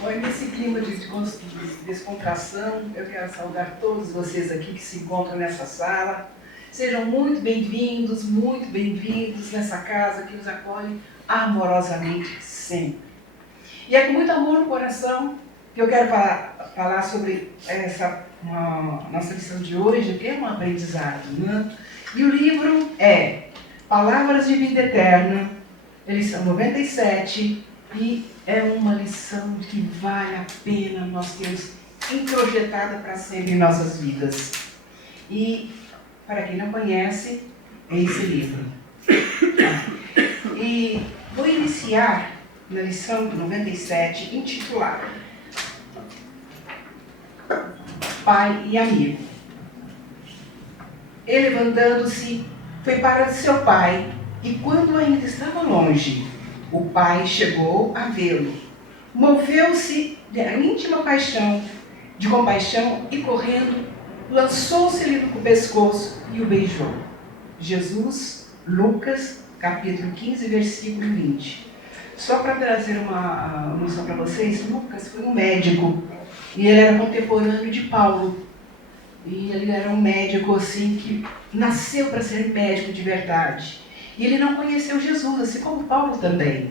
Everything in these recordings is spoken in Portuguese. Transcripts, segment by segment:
Olha, nesse clima de descontração, eu quero saudar todos vocês aqui que se encontram nessa sala. Sejam muito bem-vindos nessa casa que nos acolhe amorosamente sempre. E é com muito amor no coração que eu quero falar sobre nossa lição de hoje, que é um aprendizado, né? E o livro é Palavras de Vida Eterna, lição 97, e é uma lição que vale a pena nós termos introjetada para sempre em nossas vidas. E, para quem não conhece, é esse livro. E vou iniciar na lição 97, intitulada Pai e Amigo. Ele, levantando-se, foi para seu pai, e quando ainda estava longe, o pai chegou a vê-lo. Moveu-se de íntima de compaixão, e correndo, lançou-se-lhe no pescoço e o beijou. Jesus, Lucas, capítulo 15, versículo 20. Só para trazer uma noção para vocês, Lucas foi um médico, e ele era contemporâneo de Paulo. E ele era um médico assim que nasceu para ser médico de verdade. E ele não conheceu Jesus, assim como Paulo também.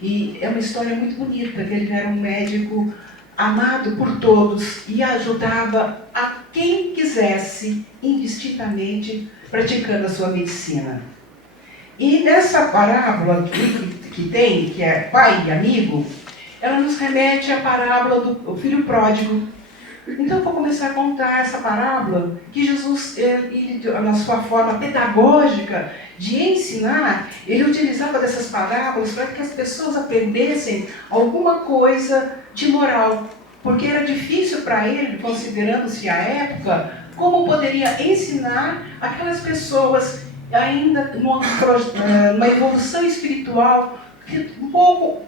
E é uma história muito bonita, porque ele era um médico amado por todos e ajudava a quem quisesse, indistintamente, praticando a sua medicina. E nessa parábola que tem, que é pai e amigo, ela nos remete à parábola do filho pródigo. Então eu vou começar a contar essa parábola que Jesus, ele, na sua forma pedagógica de ensinar, ele utilizava dessas parábolas para que as pessoas aprendessem alguma coisa de moral. Porque era difícil para ele, considerando-se a época, como poderia ensinar aquelas pessoas ainda numa evolução espiritual um pouco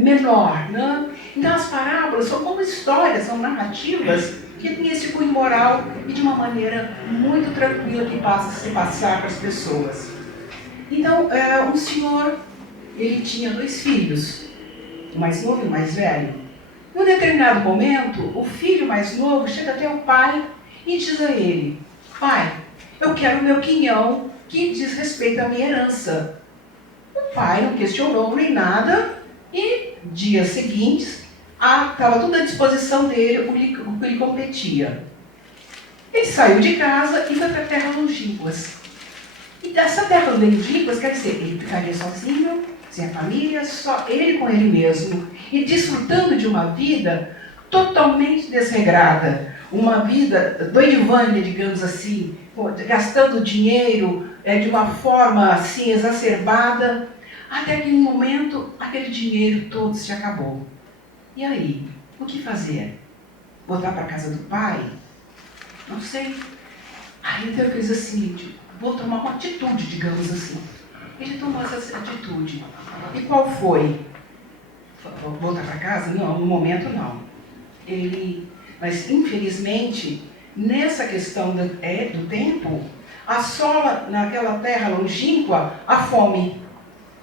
menor, né? Então as parábolas são como histórias, são narrativas que têm esse cunho moral e de uma maneira muito tranquila que passa a se passar para as pessoas. Então, um senhor, ele tinha 2 filhos, o mais novo e o mais velho. Em um determinado momento, o filho mais novo chega até o pai e diz a ele: pai, eu quero o meu quinhão que diz respeito à minha herança. O pai não questionou nem nada e, dias seguintes, estava tudo à disposição dele o que lhe competia. Ele saiu de casa e foi para a terra longínquas. E dessa terra longínquas, quer dizer, ele ficaria sozinho, sem a família, só ele com ele mesmo, e desfrutando de uma vida totalmente desregrada, uma vida doidivânea, digamos assim, gastando dinheiro de uma forma assim exacerbada, até que em um momento aquele dinheiro todo se acabou. E aí, o que fazer? Voltar para a casa do pai? Não sei. Aí então ele fez assim, vou tomar uma atitude, digamos assim. Ele tomou essa atitude. E qual foi? Voltar para casa? Não, no momento não. Mas infelizmente, nessa questão do tempo, assola naquela terra longínqua a fome.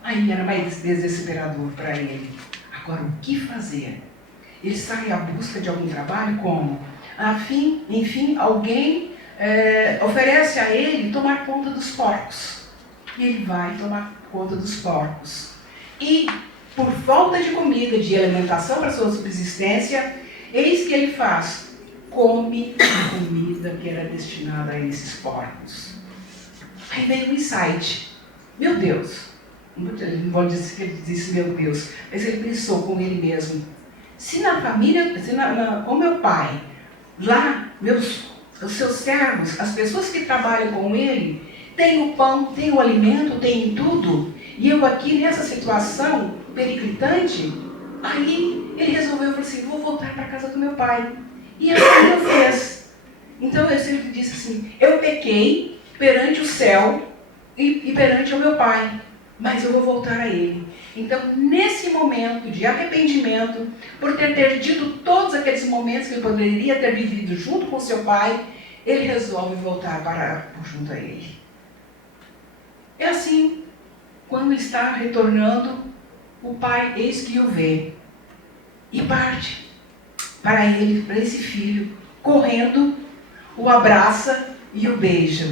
Aí era mais desesperador para ele. Agora, o que fazer? Ele sai à busca de algum trabalho, como? Enfim, alguém oferece a ele tomar conta dos porcos. E ele vai tomar conta dos porcos. E, por falta de comida, de alimentação para sua subsistência, eis que ele faz: come a comida que era destinada a esses porcos. Aí vem um insight. Meu Deus! Não pode dizer que ele disse meu Deus, mas ele pensou com ele mesmo: se na família, com meu pai, lá, os seus servos, as pessoas que trabalham com ele, têm o pão, têm o alimento, têm tudo, e eu aqui nessa situação periclitante, aí ele resolveu, falou assim: vou voltar para a casa do meu pai. E assim eu fez. Então eu sempre disse assim: eu pequei perante o céu e perante o meu pai, mas eu vou voltar a ele. Então, nesse momento de arrependimento, por ter perdido todos aqueles momentos que ele poderia ter vivido junto com seu pai, ele resolve voltar junto a ele. É assim, quando está retornando, o pai, eis que o vê. e parte para ele, para esse filho, correndo, o abraça e o beija.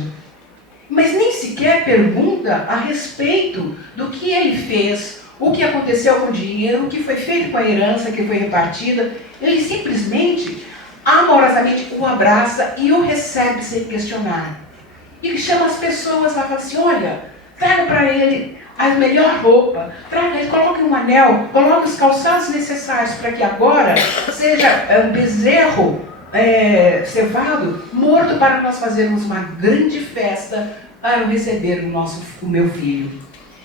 Mas nem sequer pergunta a respeito do que ele fez, o que aconteceu com o dinheiro, o que foi feito com a herança que foi repartida. Ele simplesmente, amorosamente, o abraça e o recebe sem questionar. E chama as pessoas lá e fala assim, olha, traga para ele a melhor roupa, traga ele, coloque um anel, coloque os calçados necessários para que agora seja um bezerro cevado, morto, para nós fazermos uma grande festa para receber o meu filho.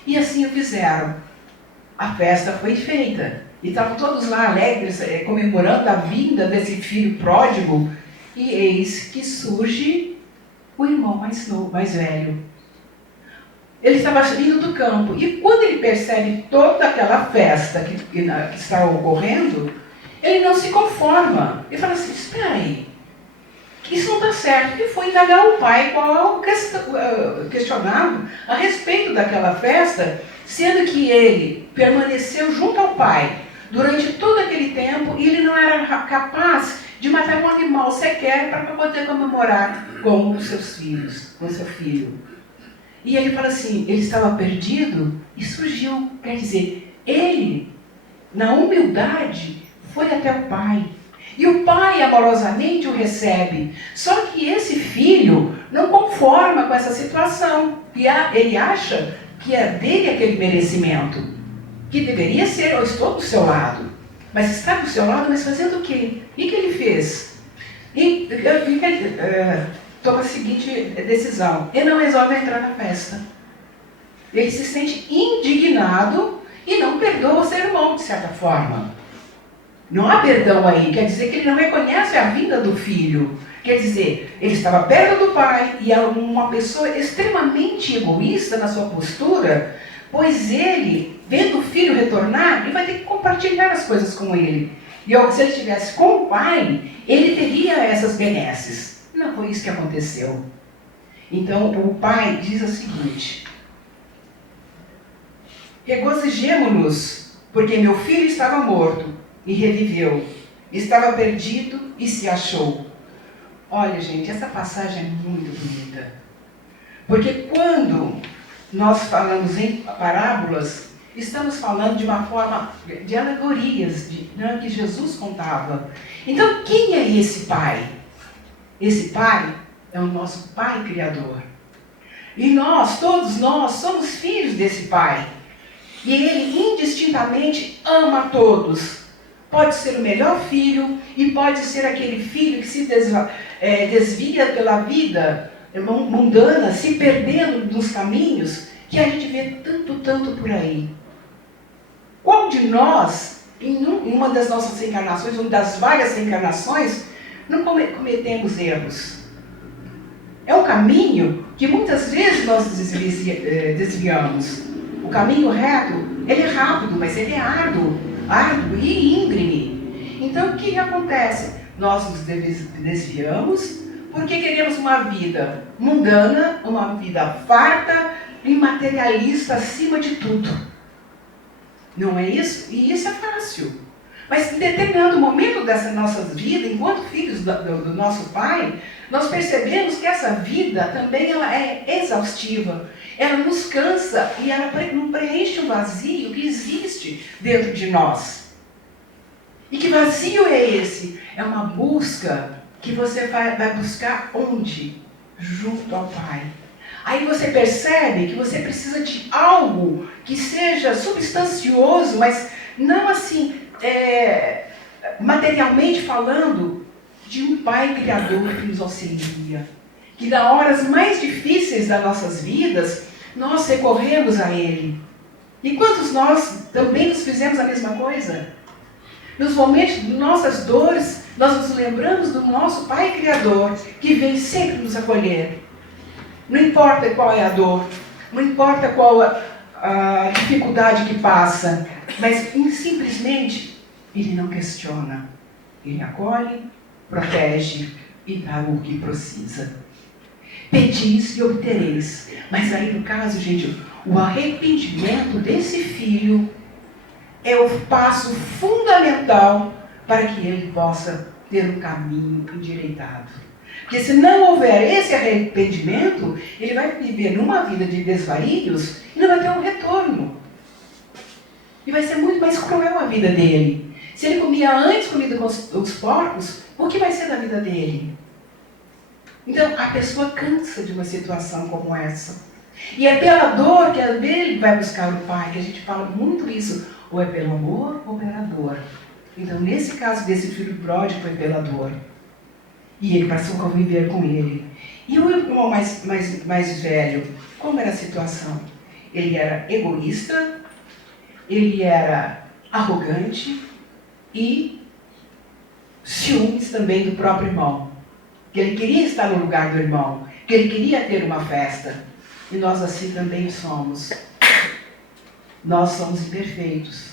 E assim o fizeram. A festa foi feita. E estavam todos lá alegres, comemorando a vinda desse filho pródigo. E eis que surge o irmão mais velho. Ele estava vindo do campo. E quando ele percebe toda aquela festa que está ocorrendo, ele não se conforma. Ele fala assim, espera aí, isso não está certo. E foi indagar o pai qual questionava a respeito daquela festa, sendo que ele permaneceu junto ao pai durante todo aquele tempo e ele não era capaz de matar um animal sequer para poder comemorar com os seus filhos, com o seu filho. E ele fala assim, ele estava perdido e surgiu, quer dizer, ele, na humildade, foi até o pai. E o pai amorosamente o recebe. Só que esse filho não conforma com essa situação. E ele acha que é dele aquele merecimento. Que deveria ser, eu estou do seu lado. Mas está do seu lado, mas fazendo o quê? E o que ele fez? Toma a seguinte decisão. Ele não resolve entrar na festa. Ele se sente indignado e não perdoa o seu irmão, de certa forma. Não há perdão aí, quer dizer que ele não reconhece a vinda do filho. Quer dizer, ele estava perto do pai e é uma pessoa extremamente egoísta na sua postura, pois ele, vendo o filho retornar, ele vai ter que compartilhar as coisas com ele. E se ele estivesse com o pai, ele teria essas benesses. Não foi isso que aconteceu. Então o pai diz o seguinte: regozijemo-nos, porque meu filho estava morto e reviveu, estava perdido e se achou. Olha, gente, essa passagem é muito bonita. Porque quando nós falamos em parábolas, estamos falando de uma forma de alegorias que Jesus contava. Então, quem é esse pai? Esse pai é o nosso Pai Criador. E nós, todos nós, somos filhos desse Pai. E Ele indistintamente ama a todos. Pode ser o melhor filho e pode ser aquele filho que se desvia pela vida mundana, se perdendo nos caminhos, que a gente vê tanto por aí. Qual de nós, em uma das nossas encarnações, uma das várias encarnações, não cometemos erros? É um caminho que muitas vezes nós desviamos. O caminho reto, ele é rápido, mas ele é árduo e íngreme. Então, o que acontece? Nós nos desviamos porque queremos uma vida mundana, uma vida farta e materialista acima de tudo. Não é isso? E isso é fácil. Mas em determinado momento dessa nossa vida, enquanto filhos do nosso Pai, nós percebemos que essa vida também ela é exaustiva. Ela nos cansa e ela não preenche o vazio que existe dentro de nós. E que vazio é esse? É uma busca que você vai buscar onde? Junto ao Pai. Aí você percebe que você precisa de algo que seja substancioso, mas não assim, materialmente falando, de um Pai Criador que nos auxilia. Que nas horas mais difíceis das nossas vidas, nós recorremos a Ele. E quantos nós também nos fizemos a mesma coisa? Nos momentos de nossas dores, nós nos lembramos do nosso Pai Criador, que vem sempre nos acolher. Não importa qual é a dor, não importa qual a dificuldade que passa, mas simplesmente Ele não questiona. Ele acolhe, protege e dá o que precisa. Pedis e obtereis. Mas aí no caso, gente, o arrependimento desse filho é o passo fundamental para que ele possa ter um caminho endireitado. Porque se não houver esse arrependimento, ele vai viver numa vida de desvarios e não vai ter um retorno. E vai ser muito mais cruel a vida dele. Se ele comia antes comida com os porcos, o que vai ser da vida dele? Então, a pessoa cansa de uma situação como essa. E é pela dor que ele vai buscar o pai, que a gente fala muito isso. Ou é pelo amor ou pela dor. Então, nesse caso desse filho pródigo, foi pela dor. E ele passou a conviver com ele. E o irmão mais velho, como era a situação? Ele era egoísta, ele era arrogante e ciúmes também do próprio irmão. Que ele queria estar no lugar do irmão, que ele queria ter uma festa. E nós assim também somos. Nós somos imperfeitos.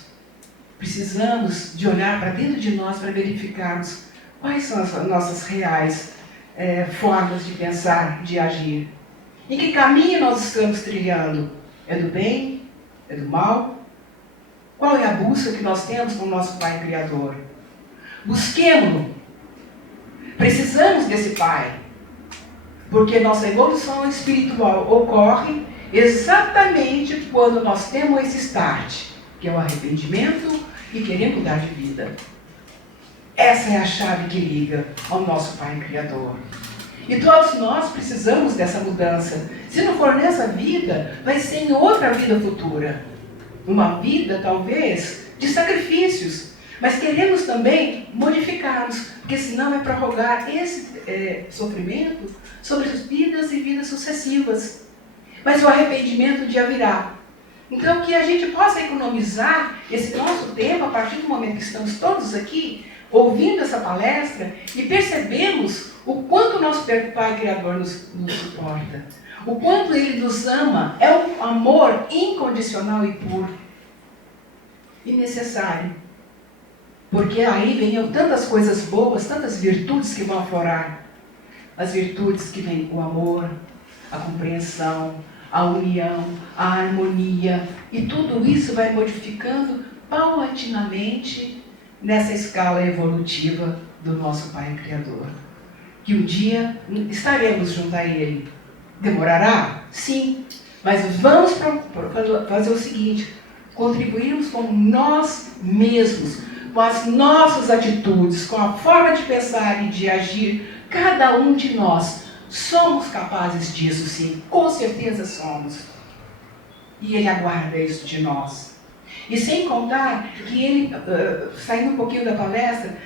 Precisamos de olhar para dentro de nós para verificarmos quais são as nossas reais formas de pensar, de agir. Em que caminho nós estamos trilhando? É do bem? É do mal? Qual é a busca que nós temos com o nosso Pai Criador? Busquemo-lo. Precisamos desse Pai. Porque nossa evolução espiritual ocorre exatamente quando nós temos esse start, que é o arrependimento e querer mudar de vida. Essa é a chave que liga ao nosso Pai Criador. E todos nós precisamos dessa mudança. Se não for nessa vida, vai ser em outra vida futura. Uma vida, talvez, de sacrifícios. Mas queremos também modificar-nos, porque senão é prorrogar esse sofrimento sobre as vidas e vidas sucessivas. Mas o arrependimento um dia virá. Então, que a gente possa economizar esse nosso tempo, a partir do momento que estamos todos aqui, ouvindo essa palestra, e percebemos o quanto o nosso Pai Criador nos suporta. O quanto Ele nos ama. É um amor incondicional e puro. E necessário. Porque aí venham tantas coisas boas, tantas virtudes que vão aflorar. As virtudes que vêm o amor, a compreensão, a união, a harmonia. E tudo isso vai modificando paulatinamente nessa escala evolutiva do nosso Pai Criador. Que um dia estaremos junto a Ele. Demorará? Sim. Mas vamos fazer o seguinte: contribuirmos com nós mesmos, com as nossas atitudes, com a forma de pensar e de agir. Cada um de nós somos capazes disso, sim. Com certeza somos. E Ele aguarda isso de nós. E sem contar que Ele, saindo um pouquinho da palestra,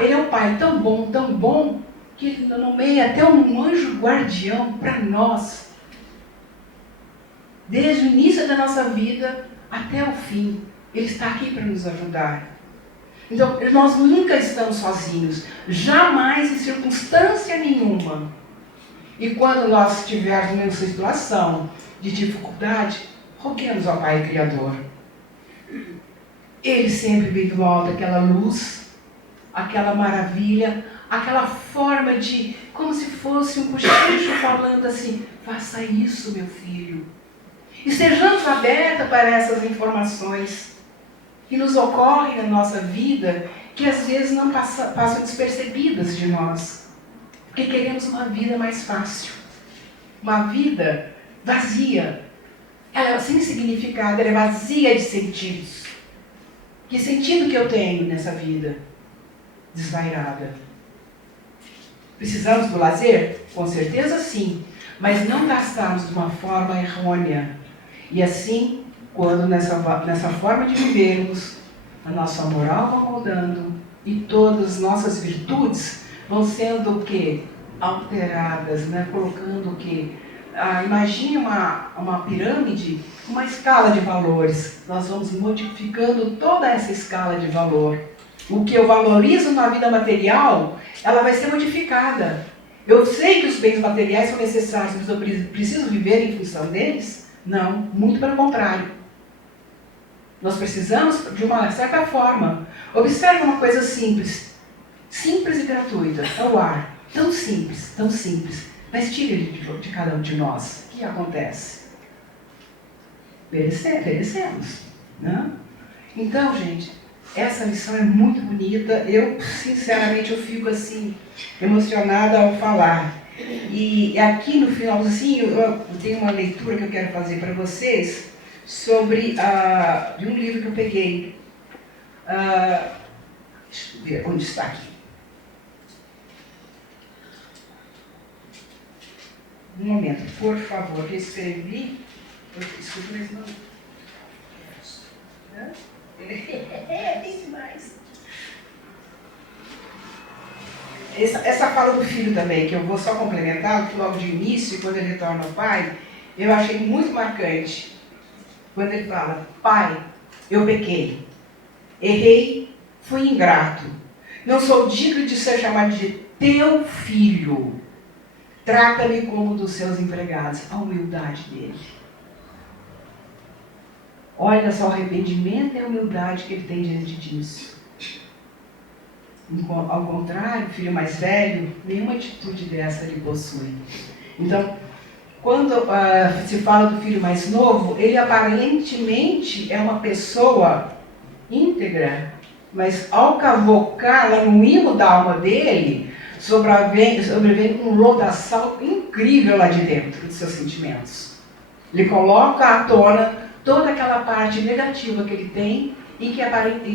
Ele é um Pai tão bom, que Ele nomeia até um anjo guardião para nós. Desde o início da nossa vida até o fim. Ele está aqui para nos ajudar. Então, nós nunca estamos sozinhos. Jamais, em circunstância nenhuma. E quando nós estivermos nessa situação de dificuldade, roguemos ao Pai Criador. Ele sempre vem do alto aquela luz, aquela maravilha, aquela forma de, como se fosse um cochicho falando assim: faça isso, meu filho. E sejamos abertos para essas informações que nos ocorrem na nossa vida, que às vezes não passam despercebidas de nós. Porque queremos uma vida mais fácil. Uma vida vazia. Ela é sem significado, ela é vazia de sentidos. Que sentido que eu tenho nessa vida? Desvairada. Precisamos do lazer? Com certeza sim. Mas não gastarmos de uma forma errônea. E assim, quando nessa forma de vivermos, a nossa moral vai mudando e todas as nossas virtudes vão sendo o quê? Alteradas, né? Colocando o quê? Imagine uma pirâmide, uma escala de valores. Nós vamos modificando toda essa escala de valor. O que eu valorizo na vida material, ela vai ser modificada. Eu sei que os bens materiais são necessários, mas eu preciso viver em função deles? Não, muito pelo contrário. Nós precisamos de uma certa forma. Observe uma coisa simples. Simples e gratuita. É o ar. Tão simples, tão simples. Mas tira ele de cada um de nós. O que acontece? Perecemos. Né? Então, gente, essa lição é muito bonita. Eu, sinceramente, eu fico assim, emocionada ao falar. E aqui no finalzinho, eu tenho uma leitura que eu quero fazer para vocês sobre de um livro que eu peguei. Deixa eu ver onde está aqui. Um momento, por favor, que eu escrevi. Desculpa, mas não. Tem demais. Essa fala do filho também, que eu vou só complementar, que logo de início, quando ele torna o pai, eu achei muito marcante. Quando ele fala: pai, eu pequei, errei, fui ingrato, não sou digno de ser chamado de teu filho. Trata-me como dos seus empregados. A humildade dele. Olha só o arrependimento e a humildade que ele tem diante disso. Ao contrário, o filho mais velho, nenhuma atitude dessa ele possui. Então, quando se fala do filho mais novo, ele aparentemente é uma pessoa íntegra, mas ao cavocar lá no imo da alma dele, sobrevém um lodaçal incrível lá de dentro dos seus sentimentos. Ele coloca à tona toda aquela parte negativa que ele tem e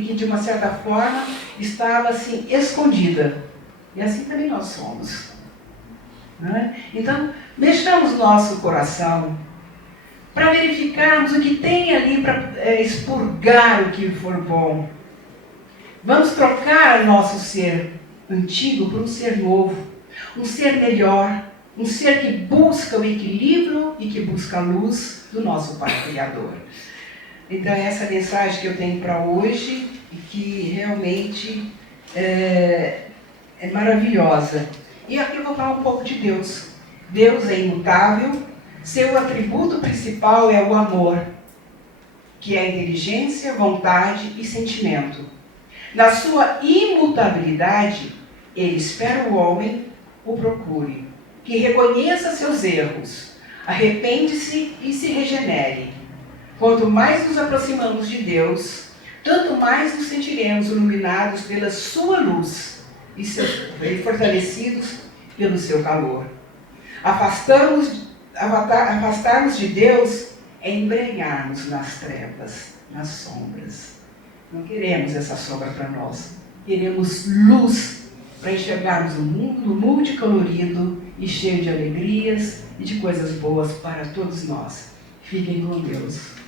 que de uma certa forma estava assim escondida. E assim também nós somos. Né? Então, mexamos nosso coração para verificarmos o que tem ali para expurgar o que for bom. Vamos trocar nosso ser antigo por um ser novo, um ser melhor, um ser que busca o equilíbrio e que busca a luz do nosso Pai Criador. Então, essa é a mensagem que eu tenho para hoje e que realmente é maravilhosa. E aqui eu vou falar um pouco de Deus. Deus é imutável, seu atributo principal é o amor, que é a inteligência, vontade e sentimento. Na sua imutabilidade, ele espera o homem o procure, que reconheça seus erros, arrepende-se e se regenere. Quanto mais nos aproximamos de Deus, tanto mais nos sentiremos iluminados pela sua luz e fortalecidos pelo seu calor. Afastarmos de Deus é embrenharmos nas trevas, nas sombras. Não queremos essa sombra para nós. Queremos luz para enxergarmos um mundo multicolorido e cheio de alegrias e de coisas boas para todos nós. Fiquem com Deus.